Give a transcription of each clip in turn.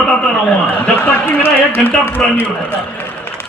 बताता रहूंगा जब तक कि मेरा 1 घंटा पूरा नहीं होता,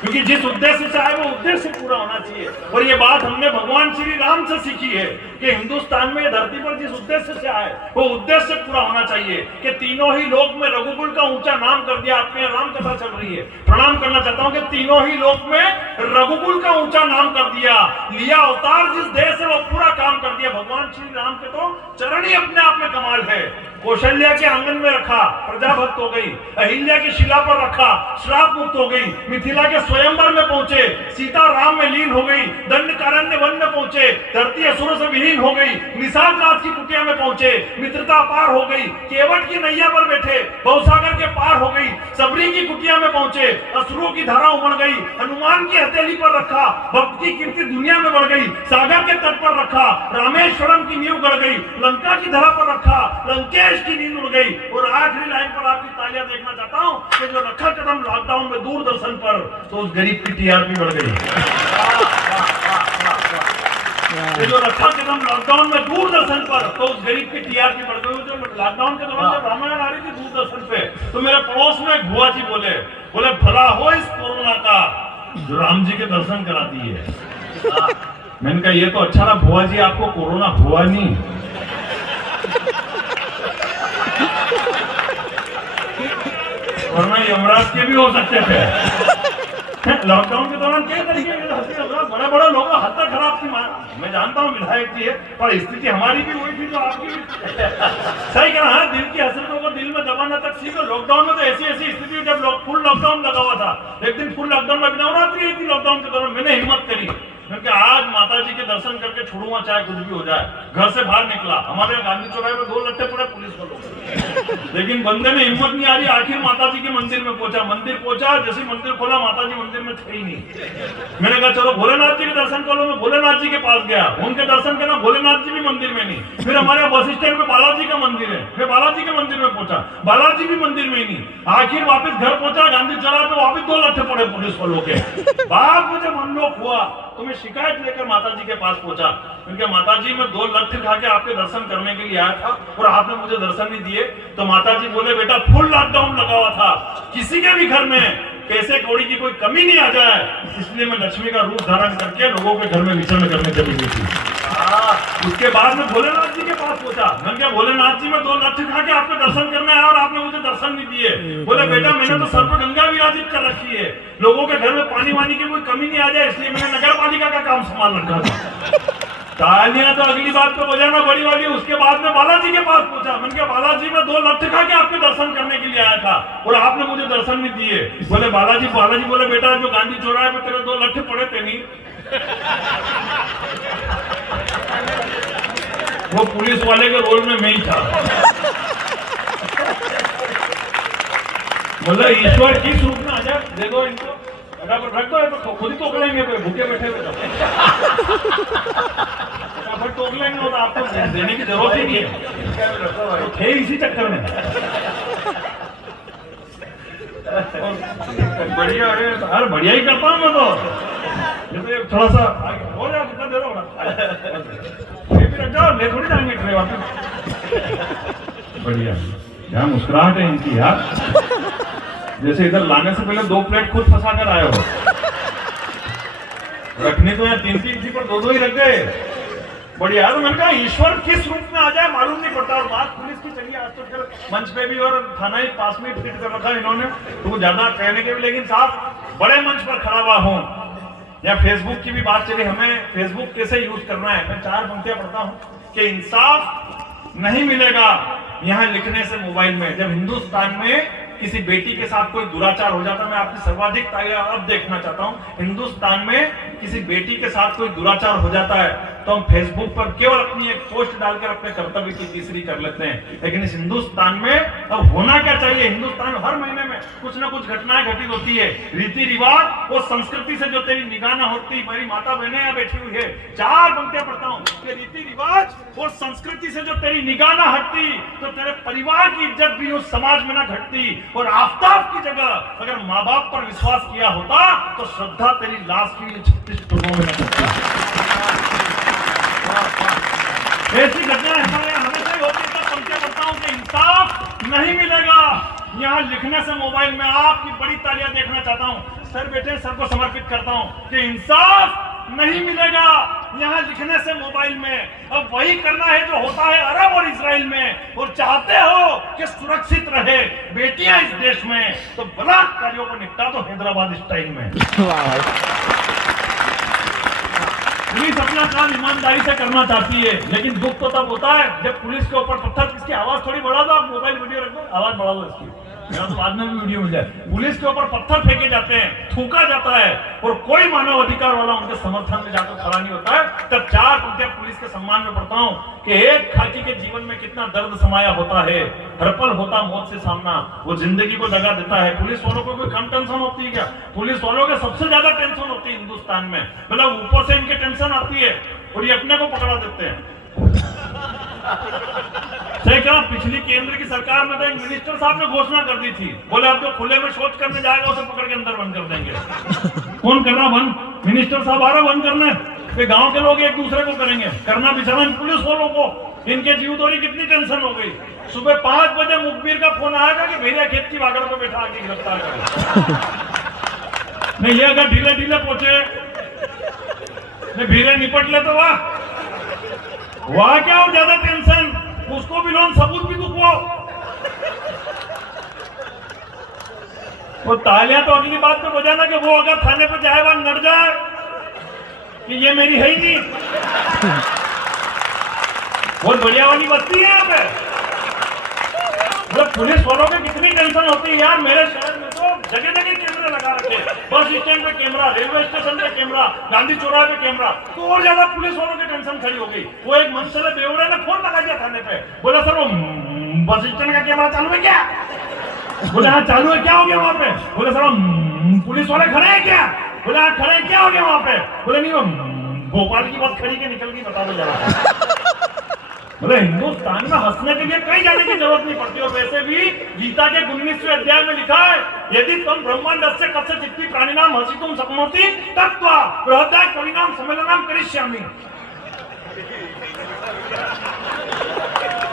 क्योंकि जिस उद्देश्य से आए वो उद्देश्य पूरा होना चाहिए। और ये बात हमने भगवान श्री राम से सीखी है कि हिंदुस्तान में धरती पर जिस उद्देश्य से आए वो उद्देश्य पूरा होना चाहिए। कि तीनों ही लोक में रघुकुल का ऊंचा नाम कर दिया। आपके यहाँ राम कथा चल रही है, प्रणाम करना चाहता हूँ कि तीनों ही लोक में रघुकुल का ऊंचा नाम कर दिया। लिया अवतार जिस देश से वो पूरा काम कर दिया। भगवान श्री राम के तो चरण ही अपने आप में कमाल है। कौशल्या के आंगन में रखा, प्रजा भक्त हो गई। अहिल्या की शिला पर रखा, श्राप मुक्त हो गई। मिथिला के स्वयंवर में पहुंचे, सीता राम में लीन हो गई। दंडकारण्य वन में पहुंचे, धरती असुरों से विलीन हो गई। निषाद राज की कुटिया में पहुंचे, मित्रता पार हो गई। केवट की नैया पर बैठे, भवसागर के पार हो गई। सबरी की कुटिया में पहुंचे, असुरों की धारा उमड़ गई। हनुमान की हथेली पर रखा, भक्त की कीर्ति दुनिया में बढ़ गई। सागर के तट पर रखा, रामेश्वरम की नींव गड़ गई। लंका की धरा पर रखा, लंकेश की नींद उड़ गई। और आखिरी लाइन पर आपकी तालियां देखना चाहता हूं कि जो रखा कदम लॉकडाउन में दूरदर्शन पर, तो उस गरीब की टीआरपी बढ़ गई। जो रखा कदम लॉकडाउन में दूरदर्शन पर, तो उस गरीब की टीआरपी बढ़ गई। जो लॉकडाउन के दौरान जब रामायण आ रही थी दूरदर्शन पे, तो मेरे पड़ोस में एक बुआ जी बोले भला हो इस कोरोना का जो राम जी के दर्शन कराती है। मैंने कहा ये तो अच्छा ना बुआ जी, आपको कोरोना हुआ नहीं। वरना यमराज के भी हो सकते थे। लॉकडाउन के दौरान क्या तरीके बड़े बड़े लोगों हाथ तक खराब थी। मैं जानता हूँ विधायक जी है, पर स्थिति हमारी भी हुई थी तो आपकी भी। सही कहा, हाँ, दिल की हसरतों को दिल में दबाना तक सीखो। लॉकडाउन में तो ऐसी स्थिति जब फुल लॉकडाउन लगा हुआ था। एक दिन फुल लॉकडाउन में नवरात्रि थी, लॉकडाउन के दौरान मैंने हिम्मत करी, क्योंकि आज माता जी के दर्शन करके छोड़ूंगा चाहे कुछ भी हो जाए। घर से बाहर निकला, हमारे यहाँ गांधी चौराहे पर 2 लट्टे पड़े पुलिस वालों, लेकिन बंदे में हिम्मत नहीं आ रही। आखिर माता जी के मंदिर में पहुंचा, जैसे मंदिर खोला माता जी मंदिर में थे ही नहीं। मैंने कहा चलो भोलेनाथ जी के दर्शन कर लो। मैं भोलेनाथ जी के पास गया, उनके दर्शन करना, भोलेनाथ जी भी मंदिर में नहीं। फिर हमारे बस स्टैंड पे बालाजी का मंदिर है, फिर बालाजी के मंदिर में पहुंचा, बालाजी भी मंदिर में ही नहीं। आखिर वापस घर पहुंचा, गांधी चौराहे पे वापस 2 लट्टे पड़े पुलिस वालों के। बाद में जब हम लोग हुआ तो मैं शिकायत लेकर माता जी के पास पहुंचा, क्योंकि माता जी मैं 2 लट्ठे खा के आपके दर्शन करने के लिए आया था और आपने मुझे दर्शन नहीं दिए। तो माता जी बोले बेटा फुल लॉकडाउन लगा हुआ था, किसी के भी घर में पैसे कौड़ी की कोई कमी नहीं आ जाए, इसलिए मैं लक्ष्मी का रूप धारण करके लोगों के घर में विचरण करने चली गई थी। उसके बाद में भोलेनाथ जी के पास पहुंचा। मैंने कहा भोलेनाथ जी मैं 2 लट्ठे खा के आपके दर्शन करने आया और आपने मुझे दर्शन नहीं दिए। बोले बेटा मैंने तो सर पर गंगा विराजित कर रखी है, लोगों के घर में पानी वानी की कोई कमी नहीं आ जाए, इसलिए मैंने नगर पालिका का काम संभाल रखा था। तालियां तो अगली बात पे बजाना बड़ी वाली। उसके बाद में बालाजी के पास पहुंचा। मैंने कहा बालाजी मैं 2 लट्ठे खा के आपके दर्शन करने के लिए आया था और आपने मुझे दर्शन नहीं दिए। बोले बालाजी बोले बेटा जो गांधी चौराहे पे तेरे 2 लट्ठे पड़े थे नहीं, वो पुलिस वाले के रोल में मैं ही था। बोला ईश्वर किस रूप में आ जाए, देखो इनको रख दो, तो खुद ही टोक लेंगे, भूखे बैठे हुए फटाफट टोक लेंगे, तो आपको देने की जरूरत ही नहीं है, तो थे इसी चक्कर में। बढ़िया है, हर बढ़िया ही करता हूँ मैं तो। ये तो थोड़ा सा हो जाए, कितना दे दो भी रख जाओ, ले थोड़ी जाएंगे ट्रे वापस। बढ़िया, क्या मुस्कुराहट है इनकी यार, जैसे इधर लाने से पहले 2 प्लेट खुद फंसा कर आए हो। रखने तो यहाँ 3-3 थी पर 2-2 ही रख गए। बढ़िया। तो मैंने कहा ईश्वर किस रूप में आ जाए मालूम नहीं पड़ता। और बात पुलिस की चलिए, आज तो फिर मंच पे भी और थाना ही पास में फिट कर रखा इन्होंने, तो ज्यादा कहने के भी, लेकिन साहब बड़े मंच पर खड़ा हुआ हूँ। या फेसबुक की भी बात चली, हमें फेसबुक कैसे यूज करना है। मैं 4 पंक्तियां पढ़ता हूँ कि इंसाफ नहीं मिलेगा यहाँ लिखने से मोबाइल में। जब हिंदुस्तान में किसी बेटी के साथ कोई दुराचार हो जाता, मैं आपकी सर्वाधिक तालियां अब देखना चाहता हूं, हिंदुस्तान में किसी बेटी के साथ कोई दुराचार हो जाता है तो हम फेसबुक पर केवल अपनी एक पोस्ट डालकर अपने कर्तव्य की तीसरी कर लेते हैं। लेकिन इस हिंदुस्तान में अब होना क्या चाहिए, हिंदुस्तान में हर महीने में कुछ ना कुछ घटनाएं घटित होती है। रीति रिवाज और संस्कृति से जो तेरी निगाह न होती, मेरी माता बहनें यहाँ बैठी हुई है, 4 पंक्तियां पढ़ता हूँ कि रीति रिवाज और संस्कृति से जो तेरी निगाह न हटती तो तेरे परिवार की इज्जत भी उस समाज में न घटती। और आफ्ताब की जगह अगर माँ बाप पर विश्वास किया होता तो श्रद्धा तेरी लाश की 36 टुकड़ों में न घटती। ऐसी घटनाएं हमारे यहाँ हमेशा ही होती है। पंक्तियां पढ़ता हूं कि इंसाफ नहीं मिलेगा यहाँ लिखने से मोबाइल में आपकी बड़ी तालियां देखना चाहता हूँ। सर बेटे सर को समर्पित करता हूँ कि इंसाफ नहीं मिलेगा यहाँ लिखने से मोबाइल में। अब वही करना है जो होता है अरब और इजराइल में, और चाहते हो कि सुरक्षित रहे बेटियां इस देश में, तो बलात्कारियों को निपटा दो हैदराबाद स्टाइल में। पुलिस अपना काम ईमानदारी से करना चाहती है, लेकिन दुख तो तब होता है जब पुलिस के ऊपर पत्थर, इसकी आवाज थोड़ी बढ़ा दो, आप मोबाइल वीडियो रख दो, आवाज बढ़ा दो इसकी, मेरा तो बाद में भी वीडियो मिल जाए। पुलिस के ऊपर पत्थर फेंके जाते हैं, थूका जाता है, और कोई मानव अधिकार वाला उनके समर्थन में जाकर खड़ा नहीं होता है, तब चार पंक्तियां पुलिस के सम्मान में पढ़ता हूँ कि एक खाकी के जीवन में कितना दर्द समाया होता है, हर पल होता मौत से सामना, वो जिंदगी को दगा देता है। पुलिस वालों को कोई कम टेंशन होती है क्या? पुलिस वालों के सबसे ज्यादा टेंशन होती है हिंदुस्तान में, मतलब ऊपर से इनके टेंशन आती है और ये अपने को पकड़ा देते हैं। क्या पिछली केंद्र की सरकार में तो एक मिनिस्टर साहब ने घोषणा कर दी थी, बोले अब जो खुले में शौच करने जाएगा उसे पकड़ के अंदर बंद कर देंगे। कौन कर रहा बंद? मिनिस्टर साहब आ रहा बंद करने, कि गांव के लोग एक दूसरे को करेंगे, करना बिचारा पुलिस वालों को। इनके जीवदोरी कितनी टेंशन हो गई। सुबह 5 बजे मुखबिर का फोन आएगा कि भैया खेत की बागड़ पे बैठा के गिरफ्तार करें। नहीं ये अगर ढीले ढीले पहुंचे भीरे निपट ले तो वाह क्या और ज्यादा टेंशन, उसको भी लोन सबूत भी दुखो। वो तालियां तो अगली बात पे बजाना कि वो अगर थाने पे जाए वहां नड़ जाए कि ये मेरी है ही नहीं। बहुत बढ़िया वाली बस्ती है यहाँ पे। मतलब पुलिस वालों के कितनी टेंशन होती है यार। मेरे शहर में तो जगह जगह कैमरे लगा रखे, बस स्टैंड पे कैमरा, रेलवे स्टेशन पे कैमरा, गांधी चौराहे पे कैमरा, तो और ज्यादा पुलिस वालों की टेंशन खड़ी हो गई। वो एक मनसले बेवड़े ने फोन लगा दिया थाने पे, बोला सर वो बस स्टैंड का कैमरा चालू है क्या? बोले हाँ चालू है, क्या हो गया वहाँ पे? बोले सर पुलिस वाले खड़े हैं क्या? बोले हाँ खड़े हैं, क्या हो गया वहाँ पे? बोले नहीं वो भोपाल की बस खड़ी के निकल गई, बता दो जरा। बोले हिंदुस्तान में हंसने के लिए कहीं जाने की जरूरत नहीं पड़ती। और वैसे भी गीता के 19वें अध्याय में लिखा है, यदि तुम ब्रह्मांड से कस्य चित्ती प्राणी नाम हसी तुम सकमोति तत्व बृहदाय परिणाम सम्मेलनम करिष्यामि।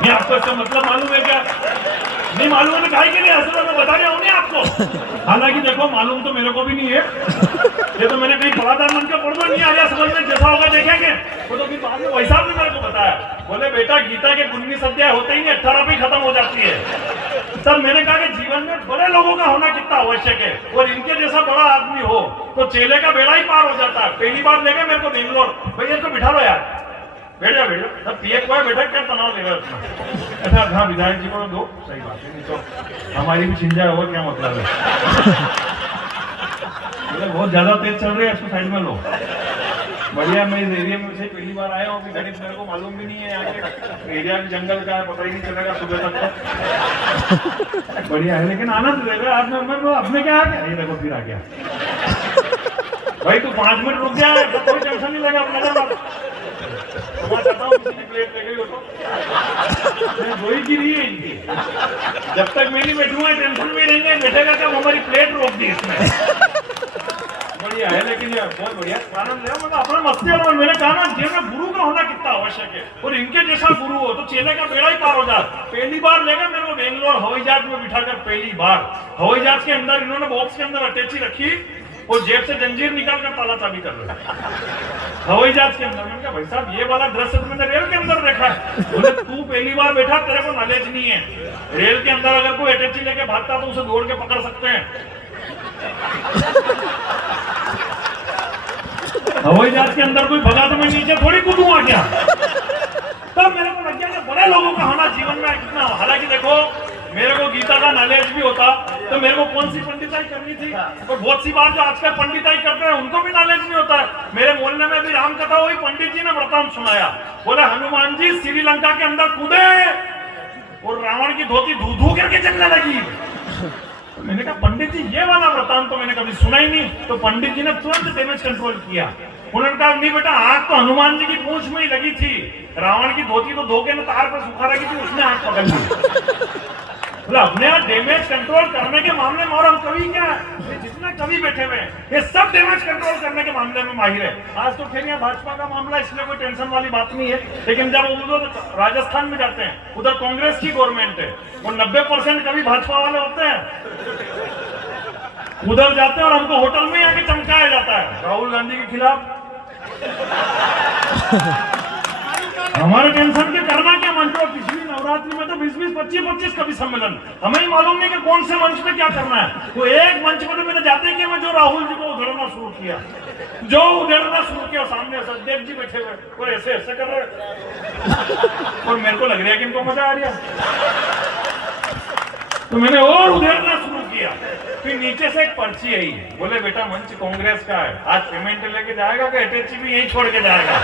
आपको इसका मतलब मालूम है क्या? नहीं मालूम है तो काहे के लिए असल में बता रहा हूँ नहीं आपको। हालांकि देखो मालूम तो मेरे को भी नहीं है, ये तो मैंने कहीं पढ़ा था, मन के पढ़ नहीं आ गया समझ में, जैसा होगा देखेंगे। वो तो बाद में वैसा भी मेरे को बताया, बोले बेटा गीता के 19 अध्याय होते ही नहीं 18वीं खत्म हो जाती है। तब मैंने कहा कि जीवन में बड़े लोगों का होना कितना आवश्यक है, और इनके जैसा बड़ा आदमी हो तो चेले का बेड़ा ही पार हो जाता है। पहली बार लेगा मेरे को बेंगलोर, भैया इसको बिठा लो यार, बैठ जा तब पीएफ को बैठा, क्या तनाव लेगा अपना। अच्छा हाँ विधायक जी को दो, सही बात है, नहीं तो हमारी भी चिंजा होगा, क्या मतलब है। बहुत ज्यादा तेज चल रही है, इसको साइड में लो। बढ़िया, मैं इस एरिया में से पहली बार आया हूँ, गणित मेरे को मालूम भी नहीं है, यहाँ के एरिया में जंगल का है, पता ही नहीं चलेगा सुबह तक तो। बढ़िया है, लेकिन आनंद देगा आपने, अपने क्या आ गया, ये देखो फिर आ गया भाई। तू 5 मिनट रुक जाए तो कोई टेंशन नहीं लगा अपना। मैं चाहता हूँ किसी की प्लेट ले गई हो तो वही गिरी है इनकी। जब तक मैं नहीं बैठूंगा टेंशन में रहेंगे, बैठेगा क्या हमारी प्लेट रोक दी इसमें। बढ़िया है, लेकिन ये बहुत बढ़िया आनंद है, मतलब अपना मस्ती। और मैंने कहा ना जीवन में गुरु का होना कितना आवश्यक है, और इनके जैसा गुरु हो तो चेले का बेड़ा ही पार हो जाए। पहली बार लेगा मेरे को बेंगलोर हवाई जहाज में बिठाकर, पहली बार हवाई जहाज के अंदर इन्होंने बॉक्स के अंदर अटैची रखी और जेब से जंजीर निकाल कर ताला चाबी कर रहे हवाई जहाज के अंदर। मैंने कहा भाई साहब ये वाला दृश्य तो मैंने रेल के अंदर देखा है। बोले तू पहली बार बैठा, तेरे को नॉलेज नहीं है। रेल के अंदर अगर कोई अटैची लेके भागता तो उसे दौड़ के पकड़ सकते हैं, हवाई जहाज के अंदर कोई भगा तो मैं नीचे थोड़ी कूदूंगा क्या। तब मेरे को लग गया कि बड़े लोगों का होना जीवन में कितना। हालांकि देखो मेरे को गीता का नॉलेज भी होता तो मेरे को कौन सी पंडिताई करनी थी, और बहुत सी बात जो आजकल पंडिताई करते हैं उनको भी नॉलेज नहीं होता है। मेरे मोहल्ले में भी राम कथा हुई, पंडित जी ने वृतांत सुनाया, बोले हनुमान जी श्रीलंका के अंदर कूदे और रावण की धोती धू धू करके जलने लगी। तो मैंने कहा पंडित जी ये वाला वृतांत तो मैंने कभी सुना ही नहीं। तो पंडित जी ने तुरंत डैमेज कंट्रोल किया। उन्होंने कहा नहीं बेटा, आग तो हनुमान जी की पूंछ में ही लगी थी, रावण की धोती तो धोखे में तार पर सुखा रखी थी, उसने आग पकड़ ली। अपने आप डैमेज कंट्रोल करने के मामले में, और हम कवि क्या है, ये जितने कवि बैठे हुए हैं ये सब डैमेज कंट्रोल करने के मामले में माहिर है। आज तो फिर यहाँ भाजपा का मामला, इसलिए कोई टेंशन वाली बात नहीं है, लेकिन जब उधर राजस्थान में जाते हैं, उधर कांग्रेस की गवर्नमेंट है, वो 90% कवि भाजपा वाले होते हैं, उधर जाते हैं और हमको होटल में आके चमकाया जाता है राहुल गांधी के खिलाफ। हमारे टेंशन के करना क्या मंच पर, पिछली नवरात्रि में तो 20-20, 25-25 कवि सम्मेलन, हमें ही मालूम नहीं कि कौन से मंच पे क्या करना है। वो एक मंच पर तो मैंने जाते कि मैं जो राहुल जी को उधेड़ना शुरू किया, सामने सचदेव जी बैठे हुए और ऐसे ऐसे कर रहे, और मेरे को लग रहा है कि इनको मजा आ रहा, तो मैंने और उधेड़ना शुरू किया। फिर नीचे से एक पर्ची आई, बोले बेटा मंच कांग्रेस का है, आज पेमेंट लेके जाएगा कि अटैची भी यहीं छोड़ के जाएगा।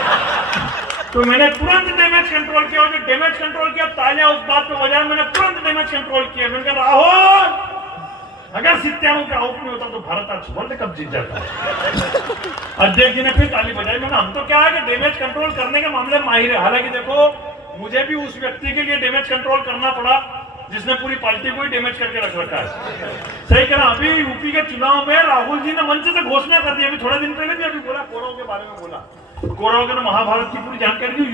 तो मैंने तुरंत डैमेज कंट्रोल किया, और जो डैमेज कंट्रोल किया तालियां उस बात पे बजाय, मैंने तुरंत डैमेज कंट्रोल किया। मैंने कहा राहुल, अगर सित्याओं का आउट नहीं होता तो भारत आज वर्ल्ड कप जीत जाता। अध्यक्ष जी ने फिर ताली बजाई। मैंने हम तो क्या है कि डैमेज कंट्रोल करने के मामले में माहिर है। हालांकि देखो, मुझे भी उस व्यक्ति के लिए डैमेज कंट्रोल करना पड़ा जिसने पूरी पार्टी को ही डैमेज करके रख रखा है। सही कहा, अभी यूपी के चुनाव में राहुल जी ने मंच से घोषणा कर दी, अभी थोड़े दिन पहले भी अभी बोला, कौरव के बारे में बोला, कौरव ने महाभारत की पूरी जानकारी दी।